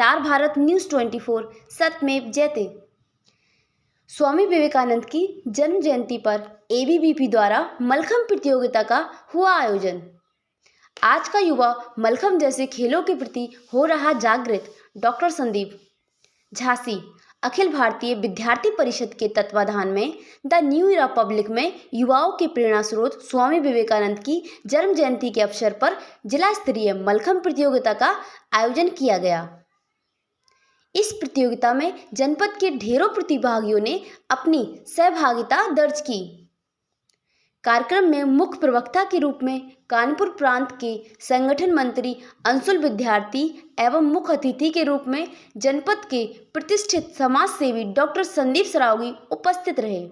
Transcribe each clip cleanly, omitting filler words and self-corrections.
Star Bharat news 24 सत्यमेव जयते। स्वामी विवेकानंद की जन्म जयंती पर एबीवीपी द्वारा मलखंभ प्रतियोगिता का हुआ आयोजन। आज का युवा मलखंभ जैसे खेलों के प्रति हो रहा जागृत। डॉक्टर संदीप झांसी अखिल भारतीय विद्यार्थी परिषद के तत्वाधान में द न्यू इरा पब्लिक में युवाओं के प्रेरणा स्रोत स्वामी विवेकानंद की जन्म जयंती के अवसर पर जिला स्तरीय मलखंभ प्रतियोगिता का आयोजन किया गया। इस प्रतियोगिता में जनपद के ढेरों प्रतिभागियों ने अपनी सहभागिता दर्ज की। कार्यक्रम में मुख्य प्रवक्ता के रूप में कानपुर प्रांत के संगठन मंत्री अंशुल विद्यार्थी एवं मुख्य अतिथि के रूप में जनपद के प्रतिष्ठित समाज सेवी डॉक्टर संदीप सरावगी उपस्थित रहे।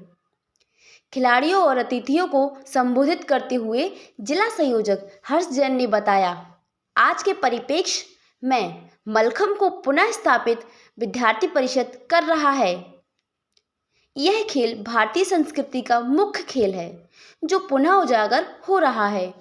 खिलाड़ियों और अतिथियों को संबोधित करते हुए जिला संयोजक हर्ष जैन ने बताया, आज के परिप्रेक्ष्य में मलखंभ को पुनः स्थापित विद्यार्थी परिषद कर रहा है। यह खेल भारतीय संस्कृति का मुख्य खेल है जो पुनः उजागर हो रहा है।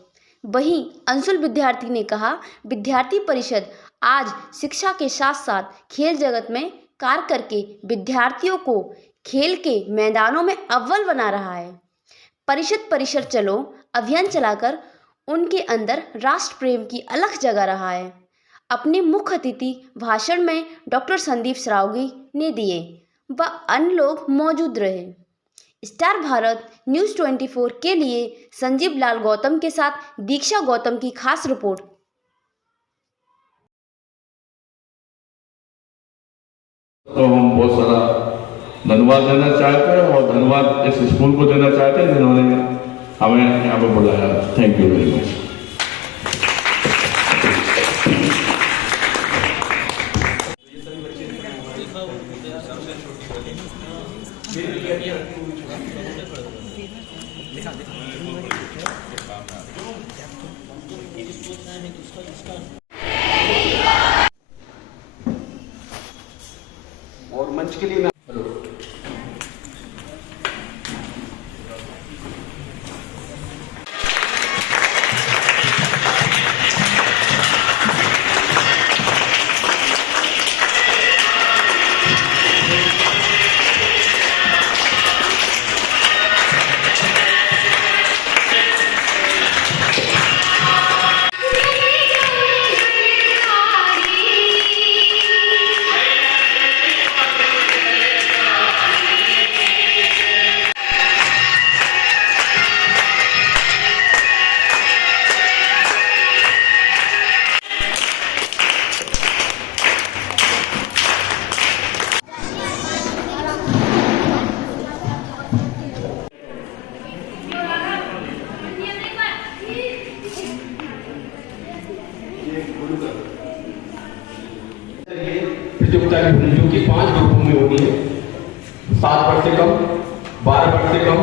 वहीं अंशुल विद्यार्थी ने कहा, विद्यार्थी परिषद आज शिक्षा के साथ साथ खेल जगत में कार्य करके विद्यार्थियों को खेल के मैदानों में अव्वल बना रहा है। परिषद चलो अभियान चलाकर उनके अंदर राष्ट्र प्रेम की अलख जगा रहा है। अपने मुख्य अतिथि भाषण में डॉक्टर संदीप सरावगी ने दिए व अन्य लोग मौजूद रहे। स्टार भारत न्यूज़ 24 के लिए संजीव लाल गौतम के साथ दीक्षा गौतम की खास रिपोर्ट। तो हम बहुत सारा धन्यवाद देना चाहते हैं और धन्यवाद इस स्कूल को देना चाहते हैं जिन्होंने हमें यहाँ पे बुलाया। Thank you very much. और मंच के लिए मैं प्रतियोगिता जो कि 5 ग्रुपों में होगी है। 7 वर्ष से कम, 12 वर्ष से कम,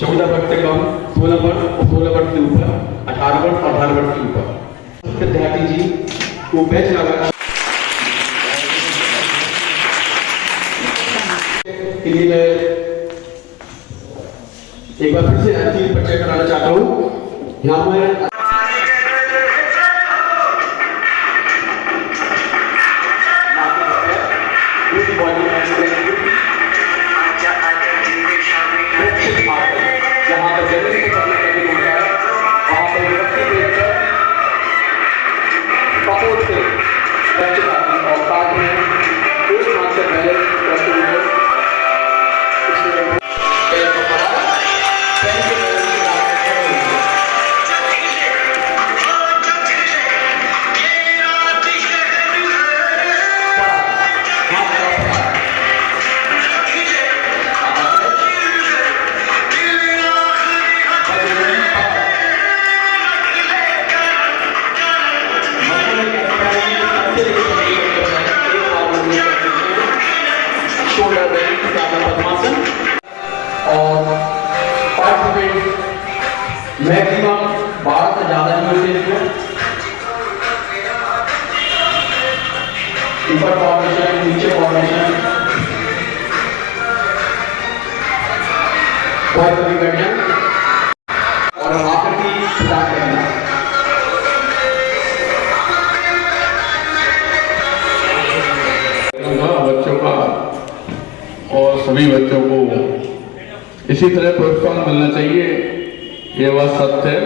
14 वर्ष से कम, 16 वर्ष और 16 वर्ष से ऊपर, 18 वर्ष और 18 वर्ष के ऊपर विद्यार्थी जी को बैच लगा के लिए मैं एक बार फिर से अच्छी परिचय कराना चाहता हूँ। यहाँ पर मैक्सिमम 12 से ज्यादा ऊपर फॉर्मेशन, नीचे फॉर्मेशन, और आखिरी स्टार्ट करना। सभी बच्चों को इसी तरह प्रोत्साहन मिलना चाहिए, ये बात सत्य है।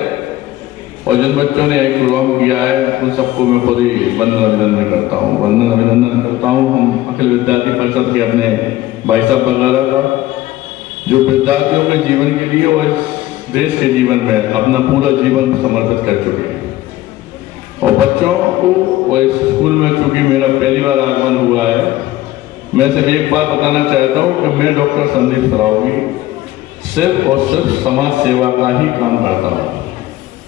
और जिन बच्चों ने एक प्रोग्राम किया है उन सबको मैं खुद ही वंदन अभिनंदन करता हूँ। हम अखिल विद्यार्थी परिषद के अपने भाई साहब वगैरह का, जो विद्यार्थियों के जीवन के लिए और इस देश के जीवन में अपना पूरा जीवन समर्पित कर चुके हैं। और बच्चों को और इस स्कूल में चूंकि मेरा पहली बार आगमन हुआ है, मैं सिर्फ एक बात बताना चाहता हूँ कि मैं डॉक्टर संदीप सरावगी सिर्फ और सिर्फ समाज सेवा का ही काम करता हूँ।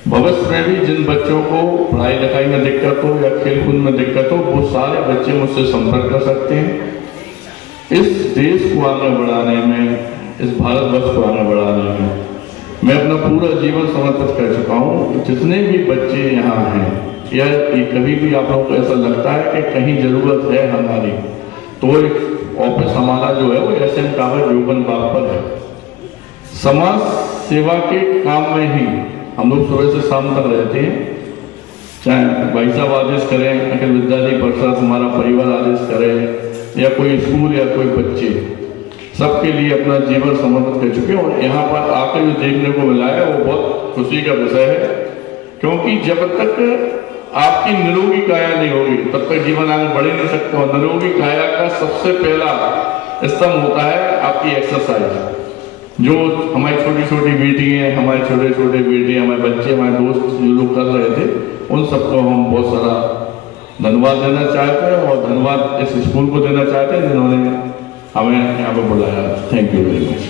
भविष्य में भी जिन बच्चों को पढ़ाई लिखाई में दिक्कत हो या खेलकूद में दिक्कत हो, वो सारे बच्चे मुझसे संपर्क कर सकते हैं। इस देश को आगे बढ़ाने में, इस भारतवर्ष को आगे बढ़ाने में मैं अपना पूरा जीवन समर्पित कर चुका हूँ। जितने भी बच्चे यहाँ हैं, या कभी भी आप लोगों को ऐसा लगता है कि कहीं जरूरत है हमारी, तो एक ऑफिस हमारा जो है वो SM टावर योगन बाग पर है। समाज सेवा के काम में ही हम लोग सुबह से शाम तक रहते हैं। चाहे भाई साहब आदेश करें, अखिल विद्यार्थी परिषद, हमारा परिवार आदेश करे, या कोई स्कूल या कोई बच्चे, सबके लिए अपना जीवन समर्पित कर चुके हैं। और यहाँ पर आकर जो देखने को मिला है वो बहुत खुशी का विषय है, क्योंकि जब तक आपकी निरोगी काया नहीं होगी तब तक जीवन आगे बढ़ ही नहीं सकता। और निरोगी काया का सबसे पहला स्तंभ होता है आपकी एक्सरसाइज। जो हमारी छोटी छोटी बेटी हैं, हमारे छोटे छोटे बेटे, हमारे बच्चे, हमारे दोस्त जो लोग कर रहे थे, उन सबको हम बहुत सारा धन्यवाद देना चाहते हैं। और धन्यवाद इस स्कूल को देना चाहते हैं जिन्होंने हमें यहाँ पर बुलाया। Thank you very much.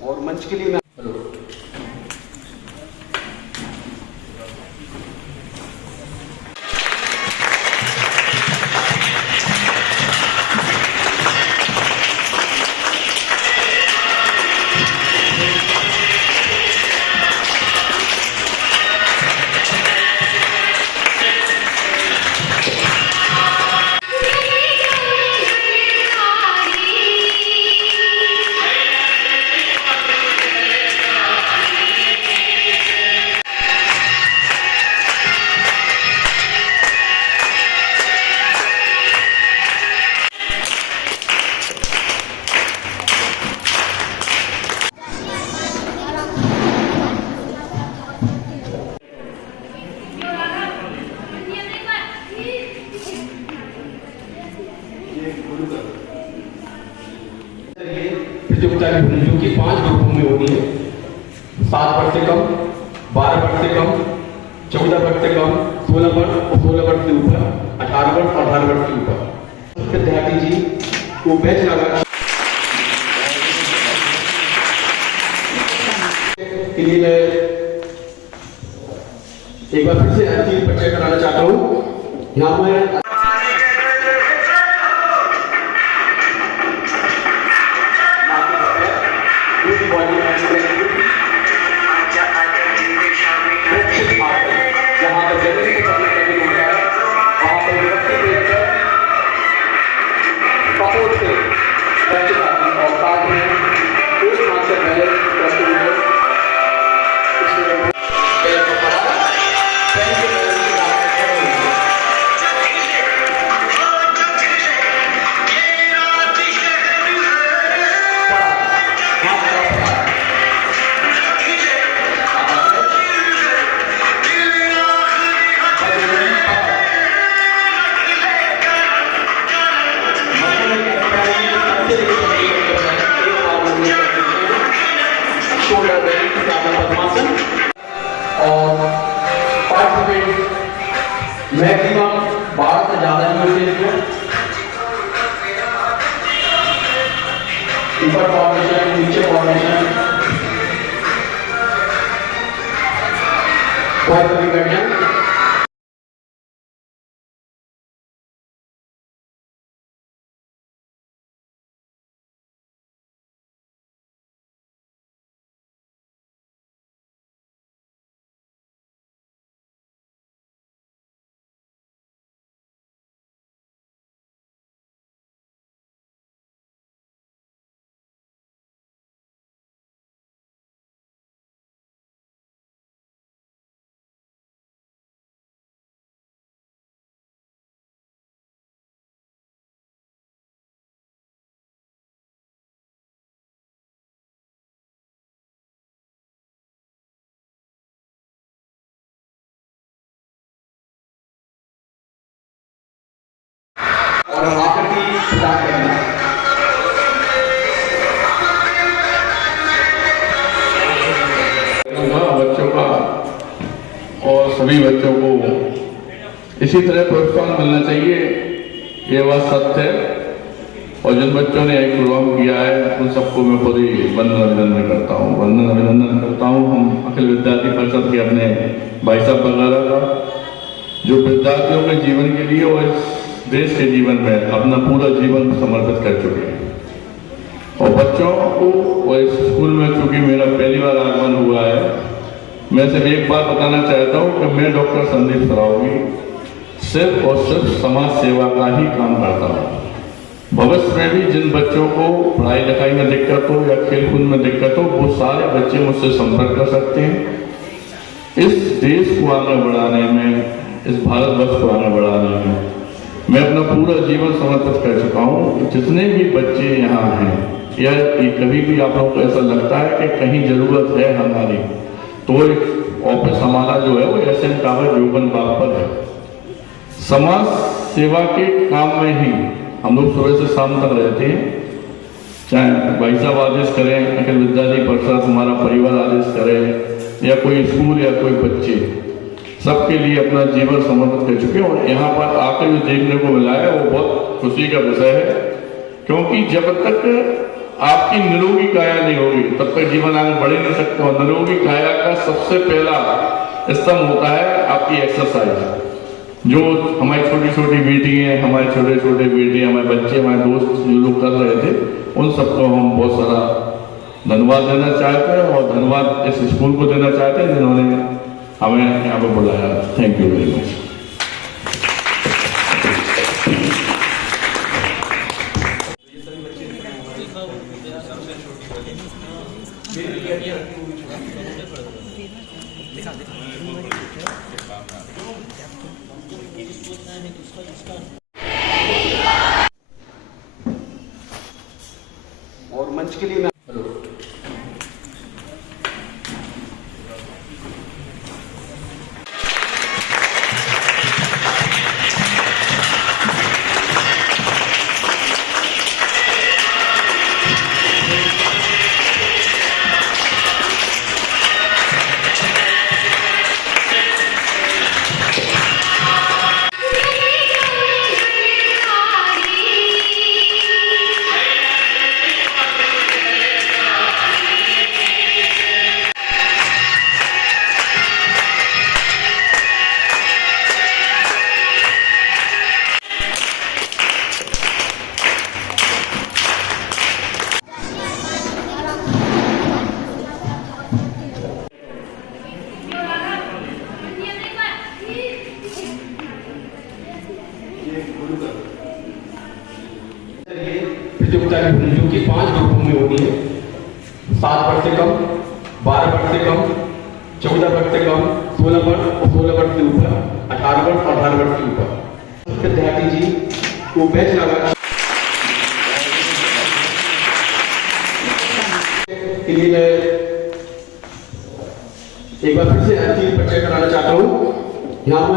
और मंच के लिए मैं प्रतियोगिता जो कि 5 ग्रुपों में होनी है। 7 वर्ष से कम, 12 वर्ष से कम, 14 वर्ष से कम, 16 वर्ष और 16 वर्ष से ऊपर, 18 वर्ष और 18 वर्ष के ऊपर विद्यार्थी जी को बैच लगा के लिए मैं एक बार फिर से अंतिम परिचय कराना चाहता हूँ। यहाँ पर मैक्सिमम 12 से ज्यादा यूनिवर्सिटीज में ऊपर फॉर्मेशन, नीचे फॉर्मेशन, बहुत बड़ी गाड़ियां और आकर की प्रदान करना। बच्चों का और सभी बच्चों को इसी तरह प्रोत्साहन मिलना चाहिए, ये बात सत्य है। और जिन बच्चों ने एक प्रोग्राम किया है उन सबको मैं खुद ही वंदन अभिनंदन करता हूँ। हम अखिल विद्यार्थी परिषद के अपने भाई साहब वगैरह का जो विद्यार्थियों के जीवन के लिए और इस देश के जीवन में अपना पूरा जीवन समर्पित कर चुके हैं। और बच्चों को और इस स्कूल में चूंकि मेरा पहली बार आगमन हुआ है, मैं सिर्फ एक बात बताना चाहता हूँ कि मैं डॉक्टर संदीप सरावगी सिर्फ और सिर्फ समाज सेवा का ही काम करता हूँ। भविष्य में भी जिन बच्चों को पढ़ाई लिखाई में दिक्कत हो या खेलकूद में दिक्कत हो, वो सारे बच्चे मुझसे संपर्क कर सकते हैं। इस देश को आगे बढ़ाने में, इस भारतवर्ष को आगे बढ़ाने में मैं अपना पूरा जीवन समर्पित कर चुका हूँ। जितने भी बच्चे यहाँ हैं या कभी भी आप लोगों को ऐसा लगता है कि कहीं जरूरत है हमारी, तो एक ऑफिस हमारा जो है वो एसएन टावर जोगन बाग पर है। समाज सेवा के काम में ही हम लोग सुबह से शाम तक रहते हैं। चाहे भाई साहब आदेश करें, अखिल विद्यार्थी परिषद, हमारा परिवार आदेश करे, या कोई स्कूल या कोई बच्चे, सबके लिए अपना जीवन समर्पित कर चुके हैं। और यहाँ पर आकर जो देखने को मिला है वो बहुत खुशी का विषय है, क्योंकि जब तक आपकी निरोगी काया नहीं होगी तब तक जीवन आगे बढ़ ही नहीं सकते। और निरोगी काया का सबसे पहला स्तंभ होता है आपकी एक्सरसाइज। जो हमारी छोटी छोटी बेटी हैं, हमारे छोटे छोटे बेटे, हमारे बच्चे, हमारे दोस्त जो लोग कर रहे थे, उन सबको हम बहुत सारा धन्यवाद देना चाहते हैं और धन्यवाद इस स्कूल को देना चाहते हैं जिन्होंने हमें यहाँ पर बुलाया। Thank you very much. और मंच के लिए मैं प्रतियोगिता जो कि 5 ग्रुपों में होनी है। 7 वर्ष से कम, 12 वर्ष से कम, 14 वर्ष से कम, 16 वर्ष और 16 वर्ष से ऊपर, 18 वर्ष और 18 वर्ष के ऊपर विद्यार्थी जी को बैच लगा के लिए मैं एक बार फिर से अंतिम परिचय कराना चाहता हूँ। यहाँ पर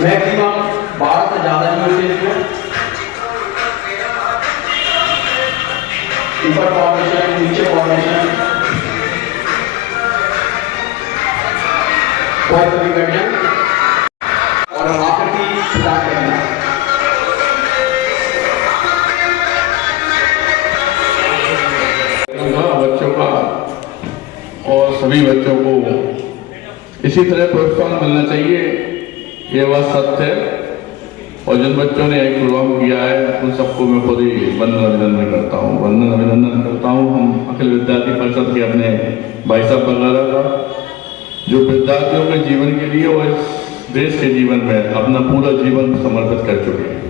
मैक्सिमम 12 से ज्यादा यूनिवर्सिटीज में ऊपर फॉर्मेशन, नीचे फॉर्मेशन, बहुत बड़ी घटना और आकर की प्रदान करना। सभी बच्चों को इसी तरह प्रोत्साहन मिलना चाहिए, ये बात सत्य है। और जिन बच्चों ने एक प्रोग्राम किया है उन सबको मैं खुद ही वंदन अभिनंदन करता हूँ। हम अखिल विद्यार्थी परिषद के अपने भाई साहब वगैरह का जो विद्यार्थियों के जीवन के लिए और इस देश के जीवन में अपना पूरा जीवन समर्पित कर चुके हैं।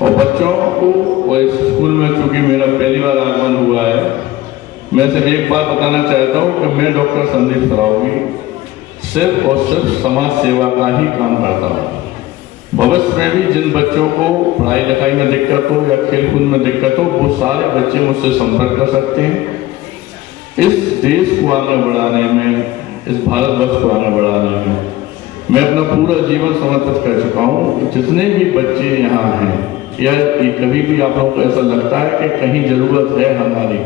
और बच्चों को और इस स्कूल में चूंकि मेरा पहली बार आगमन हुआ है, मैं सिर्फ एक बात बताना चाहता हूँ कि मैं डॉक्टर संदीप सरावगी सिर्फ और सिर्फ समाज सेवा का ही काम करता हूँ। भविष्य में भी जिन बच्चों को पढ़ाई लिखाई में दिक्कत हो या खेलकूद में दिक्कत हो, वो सारे बच्चे मुझसे संपर्क कर सकते हैं। इस देश को आगे बढ़ाने में, इस भारतवर्ष को आगे बढ़ाने में मैं अपना पूरा जीवन समर्पित कर चुका हूँ। जितने भी बच्चे यहाँ हैं या कभी भी आप लोगों को ऐसा लगता है कि कहीं जरूरत है हमारी,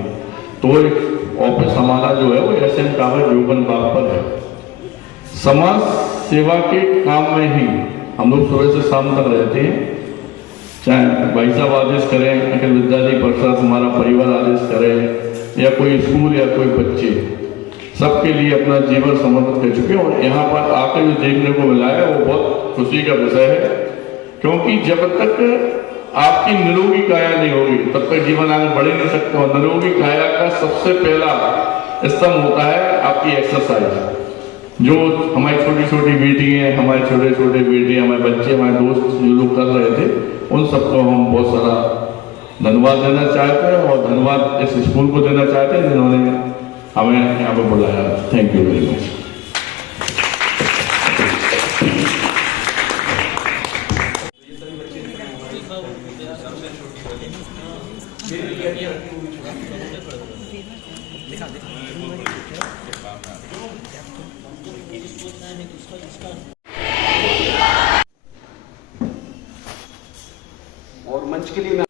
तो एक ऑफिस हमारा जो है वो SM टावर जोगन बाग पर है। समाज सेवा के काम में ही हम लोग सुबह से शाम तक रहते हैं। चाहे भाई साहब आदेश करें, अखिल विद्यार्थी परिषद, हमारा परिवार आदेश करे, या कोई स्कूल या कोई बच्चे, सबके लिए अपना जीवन समर्पित कर चुके हैं। और यहाँ पर आकर जो देखने को मिला है वो बहुत खुशी का विषय है, क्योंकि जब तक आपकी निरोगी काया नहीं होगी तब तक जीवन आगे बढ़ ही नहीं सकता। और निरोगी काया का सबसे पहला स्तंभ होता है आपकी एक्सरसाइज। जो हमारी छोटी छोटी बेटी हैं, हमारे छोटे छोटे बेटे, हमारे बच्चे, हमारे दोस्त जो लोग कर रहे थे, उन सबको हम बहुत सारा धन्यवाद देना चाहते हैं और धन्यवाद इस स्कूल को देना चाहते हैं जिन्होंने हमें यहाँ पर बुलाया। Thank you very much. और मंच के लिए मैं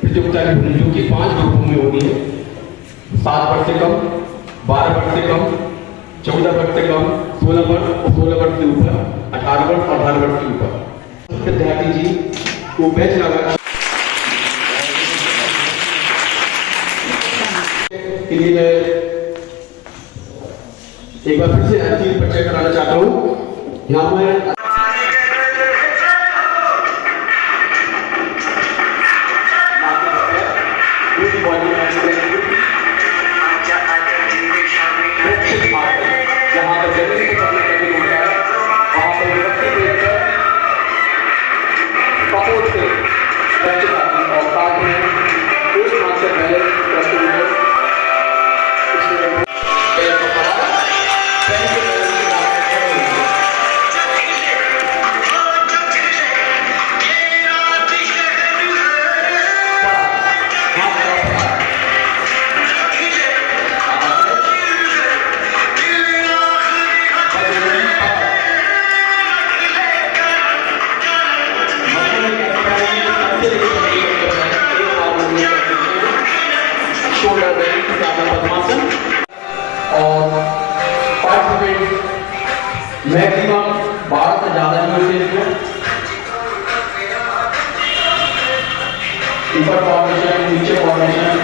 प्रतियोगिता की जो कि 5 ग्रुपों में होगी है। 7 वर्ष से कम, 12 वर्ष से कम, 14 वर्ष से कम, 16 वर्ष और 16 वर्ष से ऊपर, 18 वर्ष और 18 वर्ष के ऊपर विद्यार्थी जी को बैच लगा के लिए मैं एक बार फिर से अंतिम परिचय कराना चाहता हूँ। यहाँ पर मैक्सिमम 12 से ज्यादा यूनिवर्सिटीज ऊपर फॉर्मेशन, नीचे फॉर्मेशन,